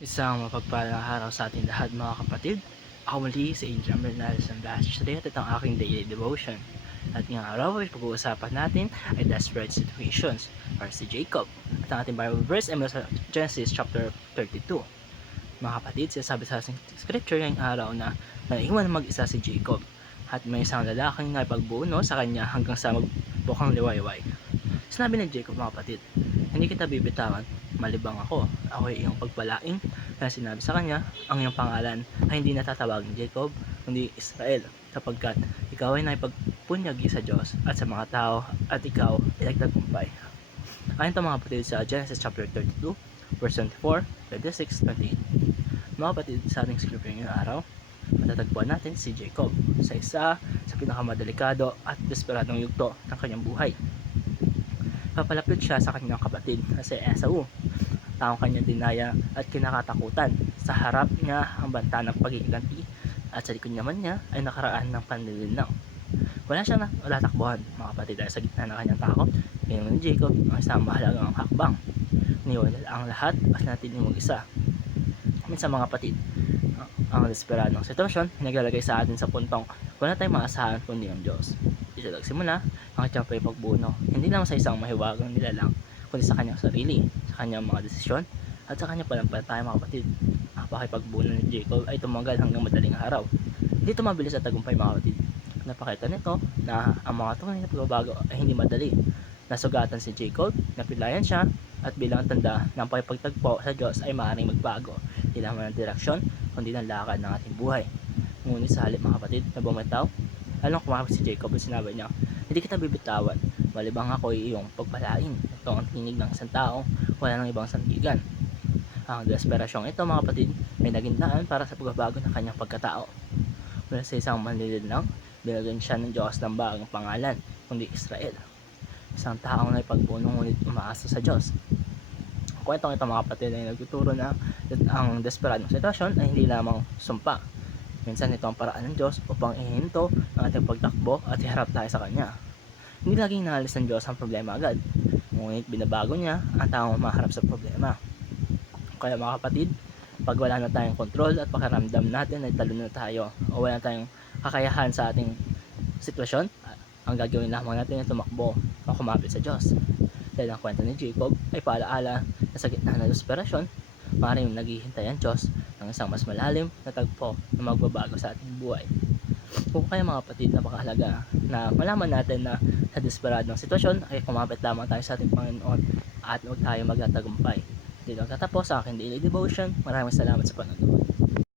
Isang mapagpalang araw sa ating lahat mga kapatid. Ako muli si Adrian Bernales ng Dash Today at ito ang aking daily devotion. At ngayong araw ay pag-uusapan natin ay desperate situations or si Jacob. At ang ating Bible verse ay mula sa Genesis chapter 32. Mga kapatid, sinasabi sa scripture ngayong araw na naiwan mag-isa si Jacob at may isang lalaking nakipagbuno sa kanya hanggang sa magbukang liwayway. Sinabi ni Jacob, mga kapatid, hindi kita bibitawan, malibang ako ay iyong pagpalaing. Kaya sinabi sa kanya, ang iyong pangalan ay hindi natatawagin Jacob, kundi Israel, sapagkat ikaw ay naipagpunyagi sa Diyos at sa mga tao, at ikaw ay nagtagumpay. Ayon ito mga kapatid sa Genesis chapter 32, verse 24, 26, 28. Mga kapatid, sa ating scripture ngayong araw, matatagpuan natin si Jacob sa isa sa pinakamaddelikado at desperadong yugto ng kanyang buhay. Papalapit siya sa kanyang kapatid na si Esau, taong kanyang dinaya at kinakatakutan. Sa harap niya ang banta ng pagiganti at sa likod naman niya ay nakaraan ng panlilinlang. Wala siyang takbuhan, mga kapatid, dahil sa gitna ng kanyang takot, ginawa ni Jacob ang isang mahalagang hakbang. Niwala ang lahat at natiling mag-isa. Minsan mga kapatid, ang desperadong sitwasyon naglalagay sa atin sa puntong wala tayong maasahan kundi ang Diyos. Dito nagsimula ang kanyang pagbuno, hindi lang sa isang mahiwagang nilalang, kundi sa kanyang sarili, sa kanyang mga desisyon, at sa kanyang panampalataya mga kapatid. Ang pakipagbuno ni Jacob ay tumagal hanggang madaling araw. Hindi ito mabilis at tagumpay mga kapatid. Napakita nito na ang mga tunay na pagbabago ay hindi madali. Nasugatan si Jacob, napilayan siya, at bilang tanda ng pakipagtagpo sa Diyos ay maaaring magbago, hindi lamang ng direksyon, kundi ng lakad ng ating buhay. Ngunit sa halip mga kapatid na bumitaw, lalong kumapit si Jacob at sinabi niya, hindi kita bibitawan, malibang ako ay iyong pagpalain. Ito ang tinig ng isang tao, wala nang ibang sandigan. Ang desperasyong ito mga kapatid ay naging daan para sa pagbabago ng kanyang pagkatao. Mula sa isang manlilinlang, binigyan siya ng Diyos ng bagong pangalan, kundi Israel. Isang taong na ipagbuno ngunit umaasa sa Diyos. Ang kwentong ito mga kapatid ay nagtuturo na ang desperadong sitwasyon ay hindi lamang sumpa. Minsan ito ang paraan ng Diyos upang ihinto ang ating pagtakbo at iharap tayo sa Kanya. Hindi laging naalis ng Diyos ang problema agad, ngunit binabago niya ang taong maharap sa problema. Kaya mga kapatid, pag wala na tayong kontrol at pakiramdam natin ay talo na tayo o wala na tayong kakayahan sa ating sitwasyon, ang gagawin lamang natin ay tumakbo o kumapit sa Diyos. Dahil ang kwento ni Jacob ay paalaala na sa gitna ng desperasyon, maaaring naghihintay ang Diyos ng isang mas malalim na tagpo na magbabago sa ating buhay. Kung kaya mga kapatid, napakahalaga na malaman natin na sa desperadong sitwasyon ay kumapit lamang tayo sa ating Panginoon at huwag tayo magtatagumpay. Dito ang tatapos sa aking daily devotion. Maraming salamat sa panonood.